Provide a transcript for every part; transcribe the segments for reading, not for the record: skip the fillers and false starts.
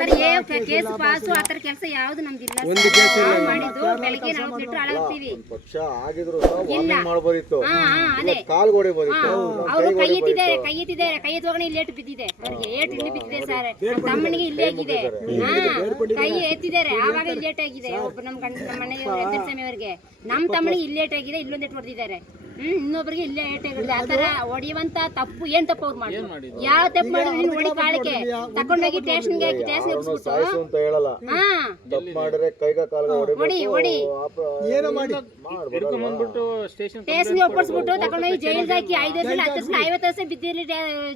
ಆತರ case pass ಆತರ ಕೆಲಸ ಯಾವ್ದು ನಮ್ದಿಲ್ಲ. ಮಾಡಿದ್ದು ಬೆಳಗ್ಗೆ 40 ಲೀಟರ್ ಹಾಳಾಗ್ತೀವಿ. ಪಕ್ಷ ಆಗಿದ್ರು ವಾರ್ನಿಂಗ್ ಮಾಡಬಹುದಿತ್ತು, ಕಾಲ್ ಹೊಡಿಬಹುದಿತ್ತು. ಅವರು ಕೈ ಎತ್ತಿದ್ದಾರೆ, ಕೈ ಎತ್ತುವಾಗ ಇಲ್ಲಿ ಏಟು ಬಿದ್ದಿದೆ, ಅವ್ರಿಗೆ ಏಟು ಇಲ್ಲಿ ಬಿದ್ದಿದೆ ಸರ್. ತಮ್ಮನಿಗೆ ಇಲ್ಲಿ ಆಗಿದೆ, ಕೈ ಎತ್ತಿದ್ದಾರೆ, ಆವಾಗ ಇಲ್ಲಿ ಏಟ್ ಆಗಿದೆ. ಒಬ್ಬ ನಮ್ಮ ಮನೆ ಸ್ವಾಮಿ ಅವರಿಗೆ, ನಮ್ಮ ತಮ್ಮನಿಗೆ ಇಲ್ಲಿ ಏಟ್ ಆಗಿದೆ, ಇಲ್ಲೊಂದು ಏಟು ಹೊಡೆದಿದ್ದಾರೆ. ಇನ್ನೊಬ್ಬರಿಗೆ ಇಲ್ಲೇ ಏಟ್ ಆಗಿದೆ. ಆತರ ಹೊಡಿಯುವಂತ ತಪ್ಪು ಏನ್ ತಪ್ಪು ಅವ್ರು ಮಾಡಿ, ಯಾವ ತಪ್ಪು ಮಾಡಿದ್ರು ನೀನು ಹೊಡಿ ಕಾಳಿಕೆ ತಕೊಂಡೋಗಿ ಸ್ಟೇಷನ್ಗೆ ಹಾಕಿ ಸ್ಟೇಷನ್ ಅಂತ ಹೇಳಲ್ಲ. ತಪ್ಪು ಮಾಡಿದ್ರೆ ಕೈಗ ಕಾಲ್ಗ ಹೊಡಿ ಸ್ಟೇಷನ್ಗೆ ಒಪ್ಪಿಸ್ಬಿಟ್ಟು ತಕೊಂಡೋಗಿ ಜೈಲ್ಗೆ ಹಾಕಿ 5 ವರ್ಷ 10 ವರ್ಷ 50 ವರ್ಷ ಬಿದ್ದಿರ್ಲಿ,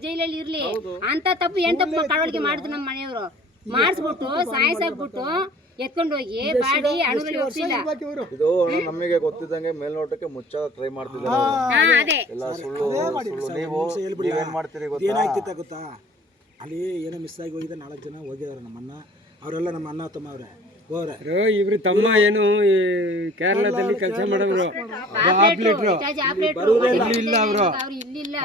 ಜೈಲಲ್ಲಿ ಇರ್ಲಿ. ಅಂತ ತಪ್ಪು ಏನ್ ತಪ್ಪು ಕಾಳವಳಿಗೆ ಮಾಡಿದ್ರು ನಮ್ಮ ಮನೆಯವರು. ಮಾಡಿಸ್ಬಿಟ್ಟು ಸಾಯಿಸಾಕ್ಬಿಟ್ಟು ಎತ್ಕೊಂಡು ಹೋಗಿ ಬಾಡಿ ಅಣುರಲ್ಲಿ ಹೋಗ್ತಿಲ್ಲ. ಇದು ನಮಗೆ ಗೊತ್ತಿದ್ದಂಗೆ ಮೇಲ್ನೋಟಕ್ಕೆ ಮುಚ್ಚ ಟ್ರೈ ಮಾಡ್ತಿದ್ದಾರೆ. ಎಲ್ಲ ಸುಳ್ಳು. ನೀವು ಏನ್ ಮಾಡ್ತೀರಿ ಗೊತ್ತಾ, ಅಲ್ಲಿ ಏನೋ ಮಿಸ್ ಆಗಿ ಹೋಗಿದೆ. 4 ಜನ ಹೋಗಿದ್ದಾರೆ ನಮ್ಮನ್ನ, ಅವರೆಲ್ಲ ನಮ್ಮ ಅಣ್ಣ ತಮ್ಮ ಅವ್ರೆ. ಇವ್ರು ತಮ್ಮ ಏನು ಕೇರಳದಲ್ಲಿ ಕೆಲಸ ಮಾಡೋರು, ಇಲ್ಲ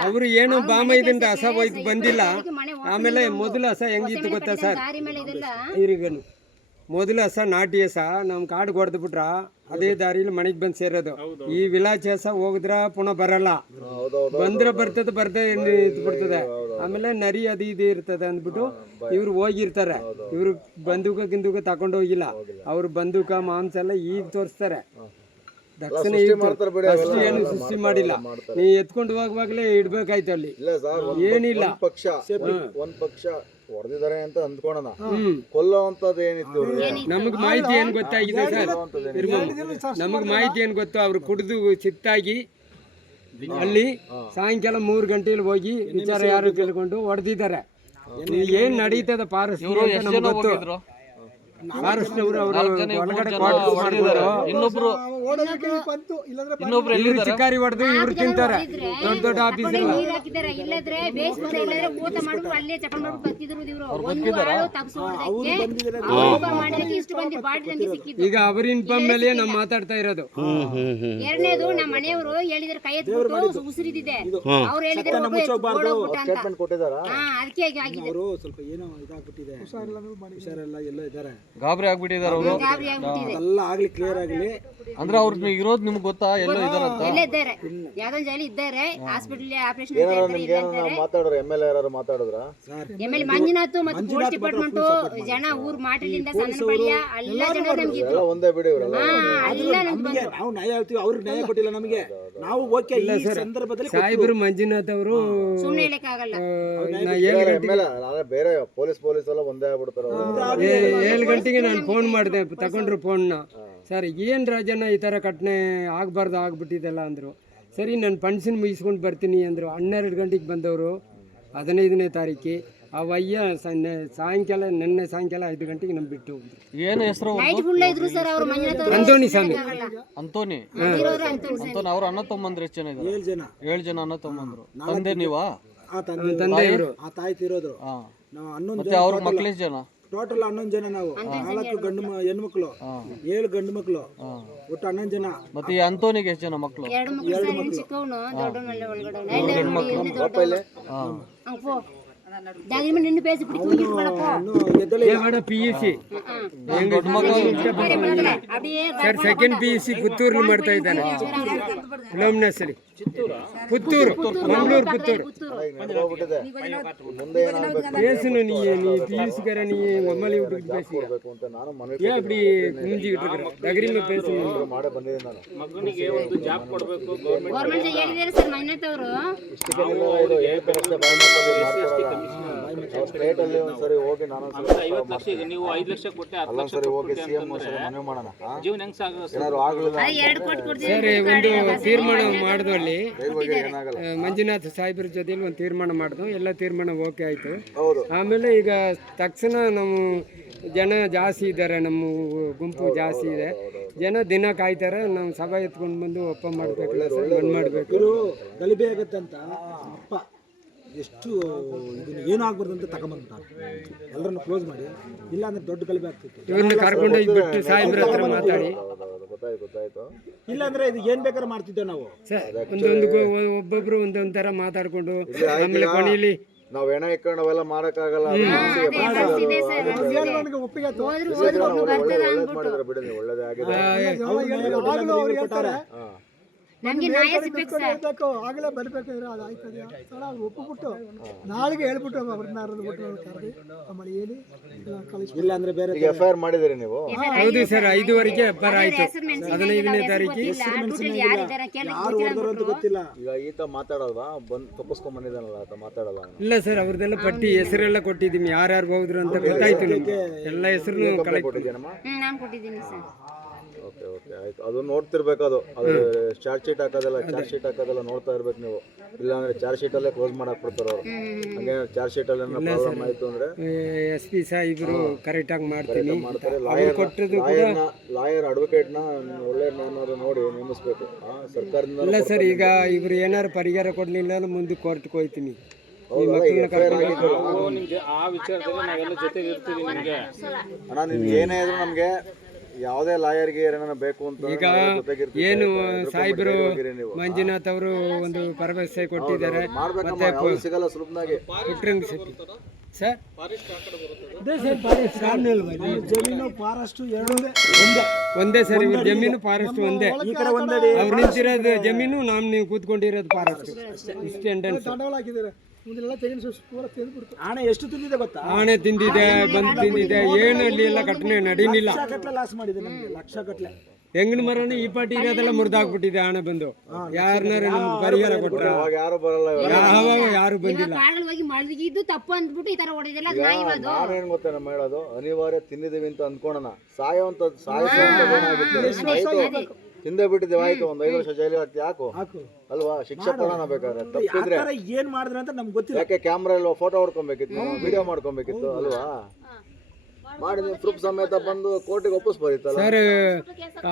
ಅವರು ಏನು ಬಾಮ ಇದರಿಂದ ಹಸ ಹೋಯ್ತು ಬಂದಿಲ್ಲ. ಆಮೇಲೆ ಮೊದಲು ಹಸ ಹೆಂಗಿತ್ತು ಗೊತ್ತಾ ಸರ್, ಇವ್ರಿಗೇನು ಮೊದಲು ಹಸ ನಾಟಿ ಹಸ ನಮ್ಮ ಕಾಡು ಹೊಡೆದು ಬಿಟ್ರ ಅದೇ ದಾರಿಲಿ ಮನೆಗೆ ಬಂದು ಸೇರೋದು. ಈ ವಿಲಾಚಿ ಹಸ ಹೋಗಿದ್ರ ಪುನಃ ಬರಲ್ಲ, ಬಂದ್ರೆ ಬರ್ತದೆ, ಬರ್ದೇ ಬಿಡ್ತದೆ. ಆಮೇಲೆ ನರಿ ಅದು ಇದು ಇರ್ತದೆ ಅಂದ್ಬಿಟ್ಟು ಇವ್ರು ಹೋಗಿರ್ತಾರೆ. ಇವ್ರು ಬಂದೂಕ ತಗೊಂಡು ಹೋಗಿಲ್ಲ, ಅವ್ರು ಬಂದೂಕ ಮಾಂಸ ಎಲ್ಲ ಈಗ ತೋರಿಸ್ತಾರೆ. ದಕ್ಷಿಣ ಅಷ್ಟು ಏನು ಸೃಷ್ಟಿ ಮಾಡಿಲ್ಲ. ನೀ ಎತ್ಕೊಂಡು ಹೋಗುವಾಗಲೇ ಇಡ್ಬೇಕಾಯ್ತು ಅಲ್ಲಿ. ಏನಿಲ್ಲ, ಒಂದ್ ಪಕ್ಷ ಹೊಡೆದಿದ್ದಾರೆ ಅಂತ ಅಂದ್ಕೊಳ್ಳೋಣ, ಕೊಲ್ಲುವಂತದ್ದು ಏನಿತ್ತು ನಮಗ್ ಮಾಹಿತಿ ಏನ್ ಗೊತ್ತಾಗಿದೆ ಸರ್, ನಮಗ್ ಮಾಹಿತಿ ಏನ್ ಗೊತ್ತು, ಅವ್ರು ಕುಡಿದು ಚಿತ್ತಾಗಿ ಅಲ್ಲಿ ಸಾಯಂಕಾಲ 3 ಗಂಟೆಲಿ ಹೋಗಿ ವಿಚಾರ ಯಾರು ಕೇಳ್ಕೊಂಡು ಹೊಡೆದಿದ್ದಾರೆ. ಏನ್ ನಡೀತದ ಫಾರೆಸ್ಟ್ ನಮ್ಗೆ ಗೊತ್ತು. ಫಾರೆಸ್ಟ್ ಅವರು ಒಳಗಡೆ ಇನ್ನೊಬ್ರು ಚಿಕ್ಕಾರಿ ಹೊಡೆದು ಇವ್ರು ತಿಂತಾರೆ. ದೊಡ್ಡ ದೊಡ್ಡ ಆಫೀಸರ್ ಈಗ ಅವ್ರ ಇನ್ಫಾರ್ಮ್ ಮೇಲೆ ನಾವು ಮಾತಾಡ್ತಾ ಇರೋದು. ಎರಡನೇದು ನಮ್ಮ ಮನೆಯವರು ಹೇಳಿದ್ರೆ ಕೈ ಎತ್ಬಿಟ್ಟು ಉಸಿರಿದೆ, ಅವ್ರು ಹೇಳಿದ್ರೆ ಅದಕ್ಕೆ ಅವರು ಸ್ವಲ್ಪ ಏನೋ ಇದಾಗ್ಬಿಟ್ಟಿದೆ, ಹುಷಾರೆಲ್ಲ ಎಲ್ಲ ಇದ್ದಾರೆ, ಗಾಬರಿ ಆಗ್ಬಿಟ್ಟಿದ್ದಾರೆ ಅವರು. ಎಲ್ಲ ಆಗ್ಲಿ ಕ್ಲಿಯರ್ ಆಗ್ಲಿ ಅಂದ್ರೆ ಅವ್ರು ಇರೋದು ನಿಮ್ಗೆ ಗೊತ್ತಾ, ಎಲ್ಲ ಇದಾರೆ ಅಂತ? ಇದ್ದಾರೆ, ಯಾವ್ದೋ ಜೈಲಿ ಇದ್ದಾರೆ, ಹಾಸ್ಪಿಟಲ್ ಆಪರೇಷನ್ ಮಾತಾಡ್ರ. ಎಮ್ಎಲ್ಎ ಯಾರು ಮಾತಾಡಿದ್ರ? ಎಮ್ಎಲ್ಎ ಮಂಜುನಾಥ್ ಮತ್ತು ಪೊಲೀಸ್ ಡಿಪಾರ್ಟ್ಮೆಂಟ್ ಜನ, ಊರ್ ಮಾಟಲಿಂದ ಸಣ್ಣಪಳ್ಳಿಯ ಎಲ್ಲ ಜನ ನಮ್ಗೆ ಇದ್ರು. ಒಂದೇ ಬಿಡಿ, ಎಲ್ಲ ನಮ್ಗೆ ನಾವು ನ್ಯಾಯ ಹೇಳ್ತೀವಿ, ಅವ್ರಿಗೆ ನ್ಯಾಯ ಕೊಟ್ಟಿಲ್ಲ ನಮಗೆ. ನಾವು ಓಕೆ ಈ ಸಂದರ್ಭದಲ್ಲಿ ಸಾಹೇಬರು ಮಂಜುನಾಥ್ ಅವರು ಸುಮ್ಮನೆ ಹೇಳಕ್ ಆಗಲ್ಲ. ಬೇರೆ ಪೊಲೀಸ್ ಎಲ್ಲ ಒಂದೇ ಆಗ್ಬಿಡ್ತಾರ. 7 ಗಂಟೆಗೆ ನಾನು ಫೋನ್ ಮಾಡಿದೆ, ತಗೊಂಡ್ರು ಫೋನ್ನ. ಸರ್ ಏನು ರಾಜಣ್ಣ ಈ ಥರ ಘಟನೆ ಆಗಬಾರ್ದು ಆಗ್ಬಿಟ್ಟಿದೆಲ್ಲ ಅಂದರು. ಸರಿ ನಾನು ಫಂಕ್ಷನ್ ಮುಗಿಸ್ಕೊಂಡು ಬರ್ತೀನಿ ಅಂದರು. 12 ಗಂಟೆಗೆ ಬಂದವರು 15ನೇ ತಾರೀಕು. ಅವಯ್ಯ ಸಾಯಂಕಾಲ ನಿನ್ನೆ ಸಾಯಂಕಾಲ 5 ಗಂಟೆಗೆ ನಮ್ ಬಿಟ್ಟು. ಏನು ಹೆಸರು? ಅಂತೋನಿ ಸ್ವಾಮಿ. ಅಂತೋನಿ ಅವ್ರ ಅಣ್ಣ ತಮ್ಮಂದ್ರೆ ಎಷ್ಟು ಜನ ಇದ್ದಾರೆ? 7 ಜನ ಅಣ್ಣ ತಮ್ಮಂದ್ರು. ತಂದೆ ನೀವಾ? ತಂದೆ ಇವರು, ಆ ತಾಯಿ ತಿರೋದ್ರು. ಮತ್ತೆ ಅವ್ರ ಮಕ್ಳು ಎಷ್ಟು ಜನ? ಟೋಟಲ್ 11 ಜನ. ನಾವು 4 ಗಂಡು ಹೆಣ್ಮಕ್ಳು, 7 ಗಂಡು ಮಕ್ಳು, ಒಟ್ಟು 11 ಜನ. ಮತ್ತೆ ಈ ಅಂತೋನಿಗೆ ಎಷ್ಟು ಜನ ಮಕ್ಳು? 2 ಮಕ್ಳು. PUC sir, second PUC Puttur ಮಾಡ್ತಾ ಇದ್ದಾನೆ. ಲೋಮ್ನಸರಿ ಪುತ್ತೂರು, ಮಂಗಳೂರು ಪುತ್ತೂರು. பேசணு நீ PUC கர நீ ಒಮ್ಮಲಿ ಹುಡುಗಿ பேசಬೇಕು ಅಂತ ನಾನು ಮನೆ அப்படி ಕುಂಜಿ ಇಟ್ಕರ ದಗರಿ ಮೇ பேசணும் ಮಾಡ ಬಂದಿದೆ. ನಾನು ಮಗನಿಗೆ ಒಂದು ಜಾಬ್ ಕೊಡಬೇಕು ಗವರ್ನಮೆಂಟ್ ಹೇಳಿದ್ದಾರೆ ಸರ್ ಮಂಜುನಾಥ್ ಅವರು. ಇದು ಏಕರಸ್ತೆ ಸ್ಟೇಟ್ ಅಲ್ಲಿ ಒಂದ್ಸರಿ ಹೋಗಿ ನಾನು 50 ಲಕ್ಷ ಈಗ ನೀವು 5 ಲಕ್ಷ ಕೊಟ್ಟೆ 10 ಲಕ್ಷ ಹೋಗಿ ಸಿಎಂ ಮನೆ ಮಾಡೋಣ. ಜೀವನ ಹೆಂಗ್ ಸಾಗುತ್ತೆ? ಏನಾದ್ರು ಆಗಲಿಲ್ಲ ಸರ್, ಒಂದು ತೀರ್ಮಾನ ಮಾಡಿದ್ವು ಅಲ್ಲಿ ಮಂಜುನಾಥ್ ಸಾಹೇಬ್ರ ಜೊತೆಲಿ ಒಂದು ತೀರ್ಮಾನ ಮಾಡಿದ್ವು. ಎಲ್ಲ ತೀರ್ಮಾನ ಓಕೆ ಆಯ್ತು. ಆಮೇಲೆ ಈಗ ತಕ್ಷಣ ನಾವು ಜನ ಜಾಸ್ತಿ ಇದ್ದಾರೆ, ನಮ್ಮ ಗುಂಪು ಜಾಸ್ತಿ ಇದೆ, ಜನ ದಿನ ಕಾಯ್ತಾರೆ. ನಾವು ಸಭೆ ಎತ್ಕೊಂಡು ಬಂದು ಒಪ್ಪ ಮಾಡಬೇಕಲ್ಲ ಸರ್, ಮಣ್ಣು ಮಾಡಬೇಕು. ಗಲಿಬೆ ಆಗತ್ತಂತ ಅಪ್ಪ ಎಷ್ಟು ಇದನ್ನ ಏನಾಗ್ಬಾರ್ದು ಅಂತ ತಗೊಂಬಂದ್ಬಿಟ್ಟಾರೆ. ಎಲ್ಲರನ್ನು ಕ್ಲೋಸ್ ಮಾಡಿ, ಇಲ್ಲ ಅಂದ್ರೆ ದೊಡ್ಡ ಗಲಿಬೆ ಆಗ್ತಿತ್ತು. ಇವ್ರನ್ನ ಕರ್ಕೊಂಡೋಗಿ ಬಿಟ್ಟು ಸಾಹೇಬ್ರ ಹತ್ರ ಮಾತಾಡಿ, ಗೊತ್ತಾಯ್ತು. ಇಲ್ಲ ಅಂದ್ರೆ ಇದು ಏನ್ ಬೇಕಾದ್ರೆ ಮಾಡ್ತಿದ್ದೇವೆ ನಾವು. ಒಂದೊಂದು ಒಬ್ಬೊಬ್ರು ಒಂದೊಂದ್ ತರ ಮಾತಾಡ್ಕೊಂಡು ಆಮೇಲೆ ಕೊನೆಯಲ್ಲಿ ನಾವ್ ಹೆಣ ಇಟ್ಕೊಂಡು ಅವೆಲ್ಲ ಮಾಡಕ್ಕಾಗಲ್ಲ. ಹೋದ್ರು ಒಬ್ರು ಬರ್ತಾರ ಅಂದ್ಬಿಟ್ಟು ಮಾಡಿದ್ರೆ ಬಿಡಿ ನೀವು, ಒಳ್ಳೇದೇ ಆಗಿದೆ. ಹಾ. ನಮ್ಗೆ ನ್ಯಾಯ ಸಿಗ್ಬೇಕು ಸರ್. ಆಗಲೇ ಬರ್ಬೇಕಂದ್ರೆ ಅದು ಆಯ್ತದೆ ಸರ್. ಅವ್ರು ಒಪ್ಪಿಬಿಟ್ಟು ನಾಳೆಗೆ ಹೇಳ್ಬಿಟ್ಟು ಅವ್ರನ್ನ ಕರೆದು ಆಮೇಲೆ ಹೇಳಿ ಕಳಿಸಿ. ಇಲ್ಲ ಅಂದ್ರೆ ಬೇರೆ ಈಗ FIR ಮಾಡಿದಿರಿ ನೀವು? ಹೌದು ಸರ್, 5ವರೆಗೆ FIR ಆಯ್ತು. 15ನೇ ತಾರೀಕಿಗೆ ಯಾರು ಹೊಡೆದ್ರು ಅಂತ ಗೊತ್ತಿಲ್ಲ. ಈಗ ಈತ ಮಾತಾಡಲ್ವಾ? ಬಂದು ತಪ್ಪಿಸ್ಕೊಂಡ್ ಬಂದಿದ್ದಾನಲ್ಲ ಆತ ಮಾತಾಡಲ್ಲ? ಇಲ್ಲ ಸರ್, ಅವ್ರದ್ದೆಲ್ಲ ಪಟ್ಟಿ ಹೆಸರೆಲ್ಲ ಕೊಟ್ಟಿದ್ದೀನಿ, ಯಾರ್ಯಾರು ಹೋದ್ರು ಅಂತ ಗೊತ್ತಾಯ್ತು ನಮ್ಗೆ. ಎಲ್ಲ ಹೆಸರು ಕಲೆಕ್ಟ್ ಕೊಟ್ಟಿದ್ದೀನಮ್ಮ? ನಾನು ಕೊಟ್ಟಿದ್ದೀನಿ ಸರ್. ಓಕೆ ಓಕೆ ಆಯ್ತು. ಅದು ನೋಡ್ತಿರ್ಬೇಕು. ಅದು ಚಾರ್ಜ್ ಶೀಟ್ ಹಾಕೋದೆಲ್ಲ ನೋಡ್ತಾ ಇರ್ಬೇಕು ನೀವು. ಇಲ್ಲಾಂದ್ರೆ ಚಾರ್ಜ್ ಶೀಟ್ ಅಲ್ಲೇ ಕ್ಲೋಸ್ ಮಾಡಕ್ ಬಿಡ್ತಾರೆ ಅವರು. ಹಂಗೆ ಚಾರ್ಜ್ ಶೀಟ್ ಅಲ್ಲಿ ಪ್ರಾಬ್ಲಮ್ ಆಯ್ತು ಅಂದ್ರೆ SP ಸಾಹೇಬರು ಕರೆಕ್ಟ್ ಆಗಿ ಮಾಡ್ತೀನಿ ಮಾಡ್ತಾರೆ. ಕೊಟ್ಟದ್ದು ಲಾಯರ್ ಅಡ್ವೊಕೇಟ್ ನ ಒಳ್ಳೆ ಏನಾದ್ರು ನೋಡಿ ನೇಮಿಸ್ಬೇಕು ಸರ್ಕಾರದಿಂದ. ಇಲ್ಲ ಸರ್, ಈಗ ಇವ್ರು ಏನಾರು ಪರಿಹಾರ ಕೊಡ್ಲಿಲ್ಲ ಅಂದ್ರೆ ಮುಂದೆ ಕೋರ್ಟ್ಗೆ ಹೋಯ್ತೀನಿ. ನಿಮ್ಗೆ ಆ ವಿಚಾರದಲ್ಲಿ ನಾವೆಲ್ಲ ಜೊತೆಗೆ ಇರ್ತೀವಿ ನಿಮ್ಗೆ. ಅಣ್ಣ ನಿಮ್ಗೆ ಏನೇ ಇದ್ರು ನಮ್ಗೆ ಯಾವುದೇ ಲಾಯರ್ಗೆ ಏನಾರ ಬೇಕು ಅಂತ ಈಗ ಏನು ಸಾಹೇಬರು ಮಂಜುನಾಥ್ ಅವರು ಒಂದು ಭರವಸೆ ಕೊಟ್ಟಿದ್ದಾರೆ. ಮಾಡ್ಬೇಕಮ್ಮ, ಸಿಗಲ್ಲ ಸುಲಭನಾಗಿ. ಪುಟ್ರಂಗ ಶೆಟ್ಟಿ ಸರ್, ಜಮೀನು ಫಾರೆಸ್ಟ್ ಒಂದೇ ಸರ್. ಇವ್ರ ಜಮೀನು ಫಾರೆಸ್ಟ್ ಒಂದೇ. ಅವ್ರು ನಿಂತಿರೋದು ಜಮೀನು, ನೀವು ಕೂತ್ಕೊಂಡಿರೋದು ಫಾರೆಸ್ಟ್. ಇಷ್ಟು ಎಂಟ್ರೆನ್ಸ್ ದಂಡವಾಳ ಹಾಕಿದ್ದಾರೆ. ಮುಂದೆಲ್ಲ ತೆಗೆದು ಪೂರ ತೆಗೆದುಬಿಡ್ತು. ಆಣೆ ಎಷ್ಟು ತಿಂದಿದೆ ಗೊತ್ತಾ? ಆಣೆ ತಿಂದಿದೆ, ಬಂದು ತಿಂದಿದೆ. ಏನು ಅಲ್ಲಿ ಎಲ್ಲ ಘಟನೆ ನಡೀನಿಲ್ಲ. ಲಾಸ್ ಮಾಡಿದೆ ನಮ್ಗೆ, ಲಕ್ಷ ಗಟ್ಟಲೆ. ತೆಂಗಿನ ಮರನ ಈ ಪಾಟಿ ಇರೋದೆಲ್ಲ ಮುರಿದಾಕ್ಬಿಟ್ಟಿದೆ. ಆಣೆ ಬಂದು ಯಾರನ್ನಾರು ನಮ್ಗೆ ಪರಿಹಾರ ಕೊಟ್ರ? ಯಾರು ಬರಲ್ಲ. ಯಾರು ಬಂದಿಲ್ಲ. ಕಾಡಲ್ಲಿ ಹೋಗಿ ಮಲಗಿದ್ದು ತಪ್ಪು ಅಂದ್ಬಿಟ್ಟು ಈ ತರ ಹೊಡೆದಿಲ್ಲ. ಅದು ನ್ಯಾಯವಾದು. ನಾವೇನ್ ಗೊತ್ತೇನ ಹೇಳೋದು, ಅನಿವಾರ್ಯ ತಿಂದಿದೀವಿ ಅಂತ ಅನ್ಕೋಣ. ಸಾಯೋಂತ ತಿಂದೇ ಬಿಟ್ಟಿದ್ದೇವೆ, ಆಯ್ತು, ಒಂದ್ 5 ವರ್ಷ ಜೈಲಿಗೆ ಹಾಕಿ ಯಾಕೋ ಅಲ್ವಾ? ಶಿಕ್ಷೆ ಕೊಡೋಣ ಬೇಕಾದ್ರೆ. ತಪ್ಪಿದ್ರೆ ಏನ್ ಮಾಡಿದ್ರೆ ಅಂತ ನಮ್ಗೆ ಗೊತ್ತಿಲ್ಲ. ಯಾಕೆ ಕ್ಯಾಮ್ರಾ ಇಲ್ವಾ? ಫೋಟೋ ಹೊಡ್ಕೊಬೇಕಿತ್ತು, ವಿಡಿಯೋ ಮಾಡ್ಕೊಬೇಕಿತ್ತು ಅಲ್ವಾ? ಮಾಡಿ ನೀವು ಪ್ರೂಫ್ ಸಮೇತ ಬಂದು ಕೋರ್ಟಿಗೆ ಒಪ್ಪಿಸ್ಬೋದಿತ್ತಲ್ಲ ಸರ್.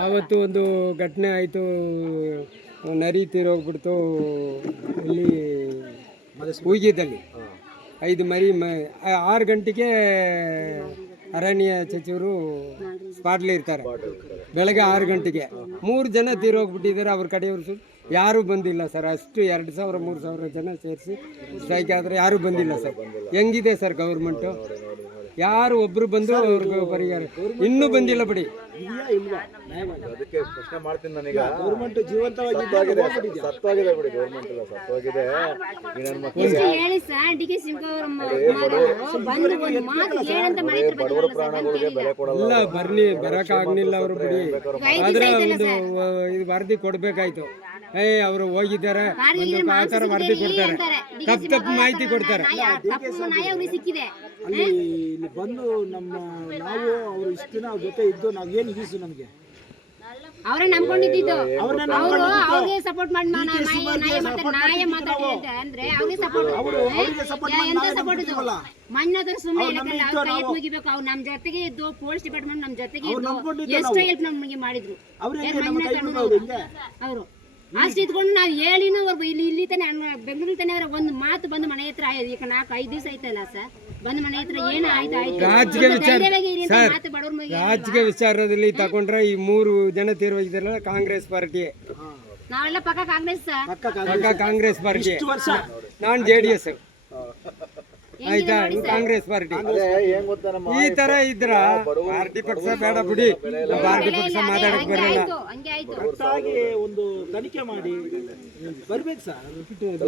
ಆವತ್ತು ಒಂದು ಘಟನೆ ಆಯಿತು, ನರಿ ತೀರೋಗ್ಬಿಡ್ತು ಇಲ್ಲಿ ಹುಯ್ಗಿದಲ್ಲಿ. 5 ಮರಿ 6 ಗಂಟೆಗೆ ಅರಣ್ಯ ಸಚಿವರು ಸ್ಪಾಟ್ಲಿ ಇರ್ತಾರೆ. ಬೆಳಗ್ಗೆ 6 ಗಂಟೆಗೆ 3 ಜನ ತೀರೋಗ್ಬಿಟ್ಟಿದ್ದಾರೆ. ಅವ್ರ ಕಡೆಯವರು ಯಾರೂ ಬಂದಿಲ್ಲ ಸರ್. ಅಷ್ಟು 2,000 3,000 ಜನ ಸೇರಿಸಿ ಸ್ಟ್ರೈಕ್ ಆದರೆ ಯಾರೂ ಬಂದಿಲ್ಲ ಸರ್. ಹೆಂಗಿದೆ ಸರ್ ಗೌರ್ಮೆಂಟು? ಯಾರು ಒಬ್ರು ಬಂದು ಅವ್ರಿಗೆ ಪರಿಹಾರ ಇನ್ನೂ ಬಂದಿಲ್ಲ ಬಿಡಿ. ಅದಕ್ಕೆ ಪ್ರಶ್ನೆ ಮಾಡ್ತೀನಿ ನಾನೀಗ. ಗೌರ್ಮೆಂಟ್ ಜೀವಂತವಾಗಿ ಸತ್ವಾಗಿದೆ ಬಿಡಿ, ಗೌರ್ಮೆಂಟ್ ಇಲ್ಲ ಸತ್ವಾಗಿದೆ. ಹೇಳಿ ಸರ್, ಡಿ ಕೆ ಶಿವಕುಮಾರ್ ಬಂದು ಒಂದು ಮಾತು ಹೇಳಂತ ಮಾಡಿದ್ರು. ಬಡವರ ಪ್ರಾಣಗಳಿಗೆ ಬೆಲೆ ಕೊಡಲ್ಲ. ಇಲ್ಲ ಬರ್ಲಿ, ಬರೋಕ್ಕಾಗಲಿಲ್ಲ ಅವರು ಬಿಡಿ. ಆದರೆ ಒಂದು ಇದು ವರದಿ ಕೊಡಬೇಕಾಯ್ತು. ಅವರು ಹೋಗಿದ್ದಾರೆ, ಒಂದು ಆ ಥರ ವರದಿ ಕೊಡ್ತಾರೆ, ತಪ್ಪು ಮಾಹಿತಿ ಕೊಡ್ತಾರೆ. ಸಿಕ್ಕಿದೆ ಅಲ್ಲಿ ಇಲ್ಲಿ ಬಂದು ನಾವು ಅವರು ಇಷ್ಟು ದಿನ ಅವ್ರ ಜೊತೆ ಇದ್ದು ನಾವು ಏನು ಯೂಸು ನಮಗೆ? ಅವ್ರೇ ನಂಬ್ಕೊಂಡಿದ್ದು. ಅವರು ಅವ್ರಿಗೆ ಸಪೋರ್ಟ್ ಮಾಡಿ ನ್ಯಾಯ ಮಾತಾಡಿ ಅಂದ್ರೆ ಅವ್ರಿಗೆ ಸಪೋರ್ಟ್. ಎಂತ ಸಪೋರ್ಟ್ ಇದು? ಮಣ್ಣಾದ್ರು ಸುಮ್ಮನೆ ಕೈ ಮುಗಿಬೇಕು. ಅವ್ರು ನಮ್ಮ ಜೊತೆಗೆ ಇದ್ದು, ಪೊಲೀಸ್ ಡಿಪಾರ್ಟ್ಮೆಂಟ್ ನಮ್ಮ ಜೊತೆಗೆ ಇದ್ದು ಎಷ್ಟು ಹೆಲ್ಪ್ ನಮಗೆ ಮಾಡಿದ್ರು ಅವರು. ಅಷ್ಟು ಇದ್ಕೊಂಡು ನಾವು ಹೇಳಿನೂ ಅವ್ರು ಇಲ್ಲಿ ತಾನೆ ಬೆಂಗಳೂರು ತಾನೆ ಒಂದು ಮಾತು ಬಂದು ಮನೆ ಹತ್ರ ಈಗ 4-5 ದಿವಸ ಆಯ್ತಲ್ಲ ಸರ್, ಬಂದು ಮನೆ ಹತ್ರ ಏನು ರಾಜಕೀಯ ವಿಚಾರದಲ್ಲಿ ತಗೊಂಡ್ರೆ ಈ 3 ಜನ ತೀರ್ವಾಗಿದ್ದಾರಲ್ಲ ಕಾಂಗ್ರೆಸ್ ಪಾರ್ಟಿ. ನಾವೆಲ್ಲ ಪಕ್ಕ ಕಾಂಗ್ರೆಸ್ ಕಾಂಗ್ರೆಸ್ ಪಾರ್ಟಿ, ನಾನು JDS. ಆಯ್ತಾ? ಕಾಂಗ್ರೆಸ್ ಪಾರ್ಟಿ ಈ ತರ ಇದ್ರ ಪಾರ್ಟಿ ಪಕ್ಷ ಬೇಡ ಬಿಡಿ. ಪಾರ್ಟಿ ಪಕ್ಷ ಮಾತಾಡಕ್ ಬರಲ್ಲ. ಒಟ್ಟಾಗಿ ಒಂದು ತನಿಖೆ ಮಾಡಿ ಬರ್ಬೇಕು ಸರ್.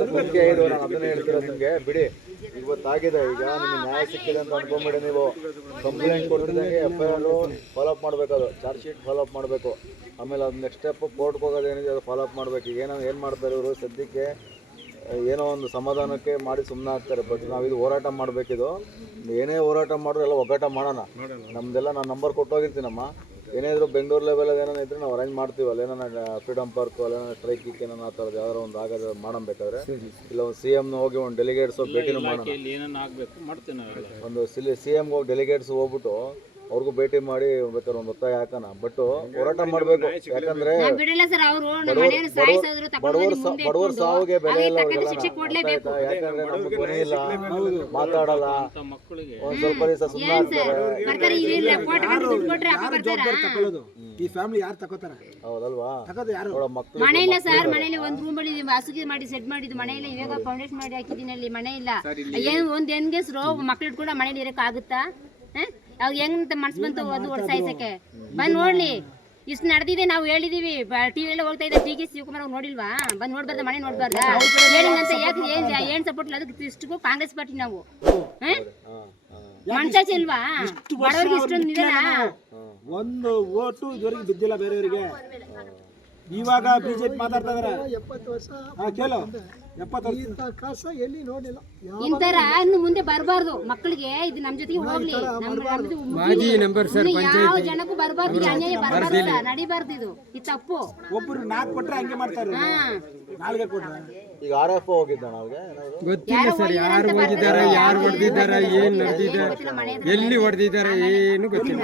ಅದನ್ನೇ ಹೇಳ್ತಿರೋದು ನಿಮ್ಗೆ. ಬಿಡಿ, ಇವತ್ತಾಗಿದೆ. ಈಗ ನಿಮ್ಗೆ ನ್ಯಾಯ ಸಿಕ್ಕಿದೆ ಅಂತ ಅನ್ಕೊಂಬಿಡಿ. ನೀವು ಕಂಪ್ಲೇಂಟ್ ಕೊಟ್ಟಿದ್ದಂಗೆ FIR ಫಾಲೋ ಅಪ್ ಮಾಡಬೇಕು. ಅದು ಚಾರ್ಜ್ ಶೀಟ್ ಫಾಲೋ ಅಪ್ ಮಾಡಬೇಕು. ಆಮೇಲೆ ಅದು ನೆಕ್ಸ್ಟ್ ಸ್ಟೆಪ್ ಕೋರ್ಟ್ಗೆ ಹೋಗೋದು ಏನಿದೆ ಅದು ಫಾಲೋ ಅಪ್ ಮಾಡಬೇಕು. ಈಗ ಏನು ಮಾಡ್ತಾರೆ ಇವರು ಸದ್ಯಕ್ಕೆ ಏನೋ ಒಂದು ಸಮಾಧಾನಕ್ಕೆ ಮಾಡಿ ಸುಮ್ಮನೆ ಆಗ್ತಾರೆ. ಬಟ್ ನಾವಿದು ಹೋರಾಟ ಮಾಡಬೇಕಿದು. ಏನೇ ಹೋರಾಟ ಮಾಡಿದ್ರು ಎಲ್ಲ ಒಗ್ಗಟ್ಟ ಮಾಡೋಣ. ನಮ್ದೆಲ್ಲ ನಾನು ನಂಬರ್ ಕೊಟ್ಟೋಗಿರ್ತೀನಮ್ಮ. ಏನಾದರೂ ಬೆಂಗಳೂರು ಲೆವೆಲಲ್ಲಿ ಏನೋ ಇದ್ರೆ ನಾವು ಅರೇಂಜ್ ಮಾಡ್ತೀವಿ. ಅಲ್ಲೇನೋ ಫ್ರೀಡಮ್ ಪಾರ್ಕ್ ಅಲ್ಲೇನೋ ಸ್ಟ್ರೈಕ್ ಏನೋ ಆ ಥರದ್ದು ಯಾವ್ದಾರು ಒಂದು ಆಗೋದು ಮಾಡಬೇಕಾದ್ರೆ, ಇಲ್ಲ ಒಂದು CM ಹೋಗಿ ಒಂದು ಡೆಲಿಗೇಟ್ಸ್ ಭೇಟಿನೂ ಮಾಡೋಣ. ಒಂದು CM ಹೋಗಿ ಡೆಲಿಗೇಟ್ಸ್ ಹೋಗ್ಬಿಟ್ಟು ಅವ್ರಿಗೂ ಭೇಟಿ ಮಾಡಿ ಬೇಕಾದ್ರೆ ಒಂದು ಒತ್ತಾಯ ಹಾಕೋಣ. ಬಟ್ ಹೋರಾಟ ಮಾಡಬೇಕು. ಯಾಕಂದ್ರೆ ಬಡವರ ಸಾವಿಗೆ ಬೆಲೆ ಇಲ್ಲ. ಯಾಕಂದ್ರೆ ನಮ್ಗೆ ಧ್ವನಿ ಇಲ್ಲ, ಮಾತಾಡಲ್ಲ, ಒಂದ್ ಸ್ವಲ್ಪ ದಿವಸ ಸುಮ್ಮನೆ ಆಗ್ತಾರೆ. ಈ ಫ್ಯಾಮಿಲಿ ಯಾರು ತಗೋತಾರ? ಹೌದಲ್ವಾ? ಮಕ್ಕಳು ಮನೆ ಇಲ್ಲ ಸರ್. ಮನೇಲಿ ಒಂದು ರೂಮ್ ಅಲ್ಲಿ ಹಸುಗೆ ಮಾಡಿ ಸೆಟ್ ಮಾಡಿದ್ದು ಮನೆ ಇಲ್ಲ. ಇವಾಗ ಫೌಂಡೇಶನ್ ಮಾಡಿ ಹಾಕಿದ್ದೀನಿ, ಅಲ್ಲಿ ಮನೆ ಇಲ್ಲ. ಏನು ಒಂದು ಹೆಂಗಸರು ಮಕ್ಳು ಇಟ್ಕೊಂಡು ಮನೇಲಿ ಇರಕ್ ಆಗುತ್ತಾ? ಅವ್ರು ಹೆಂಗ್ ಮನ್ಸು ಬಂತು ಅದು ಸಾಯಿಸಕ್ಕೆ ಬಂದ್ ನೋಡ್ಲಿ ಇಷ್ಟು ನಡೆದಿದೆ. ನಾವು ಹೇಳಿದೀವಿ ಟಿವಿ ಎಲ್ಲ ಹೋಗ್ತಾ ಇದೆ. ಟಿ ಕೆ ಶಿವಕುಮಾರ್ ಅವ್ರು ನೋಡಿಲ್ವಾ? ಬಂದ್ ನೋಡ್ಬಾರ್ದ ಮನೆ ನೋಡ್ಬಾರ್ದ ಹೇಳಿದಂತ ಯಾಕೆ ಏನ್ ಸಪೋರ್ಟ್ ಇಲ್ಲ? ಅದಕ್ಕೆ ಇಷ್ಟಕ್ಕೂ ಕಾಂಗ್ರೆಸ್ ಪಾರ್ಟಿ ನಾವು ಮನ್ಸಾಚಿ ಇಲ್ವಾ? ಬಡವ್ರಿಗೆ ಇಷ್ಟೊಂದು ನಿಧಾನ. ಒಂದು ಓಟು ಇದುವರೆಗೆ ಬಿದ್ದಿಲ್ಲ ಬೇರೆಯವರಿಗೆ. ಇವಾಗ ಬಿಜೆಪಿ ಮಾತಾಡ್ತಾ ಇದಾರೆ 70 ವರ್ಷ ಕೇಳು 70 ವರ್ಷ ಇಂಥ ಕಸ ಎಲ್ಲಿ ನೋಡಿಲ್ಲ. ಇಂತರ ಇನ್ನು ಮುಂದೆ ಬರಬಾರ್ದು ಮಕ್ಕಳಿಗೆ. ಇದು ನಮ್ ಜೊತೆಗೆ ಹೋಗ್ಲಿ. ಮಾಜಿ ನಂಬರ್ ಸರ್ ಯಾವ ಜನಕ್ಕೂ ಬರಬಾರ್ದು. ಅನ್ಯಾಯ ಬರಬಾರ್ದು, ನಡಿಬಾರ್ದು. ಇದು ತಪ್ಪು. ಒಬ್ರು 4 ಕೊಟ್ರೆ ಹಂಗೆ ಮಾಡ್ತಾರೆ. 4 ಕೊಟ್ರೆ ಈಗ RF ಹೋಗಿದ್ದಾನ ಅವ್ರಿಗೆ ಏನಾದ್ರು ಗೊತ್ತಿಲ್ಲ ಸರ್, ಯಾರು ಹೋಗಿದ್ದಾರೆ, ಯಾರು ಹೊಡೆದಿದ್ದಾರೆ, ಏನ್ ನಡೆದಿದೆ, ಎಲ್ಲಿ ಹೊಡೆದಿದ್ದಾರೆ ಏನು ಗೊತ್ತಿಲ್ಲ.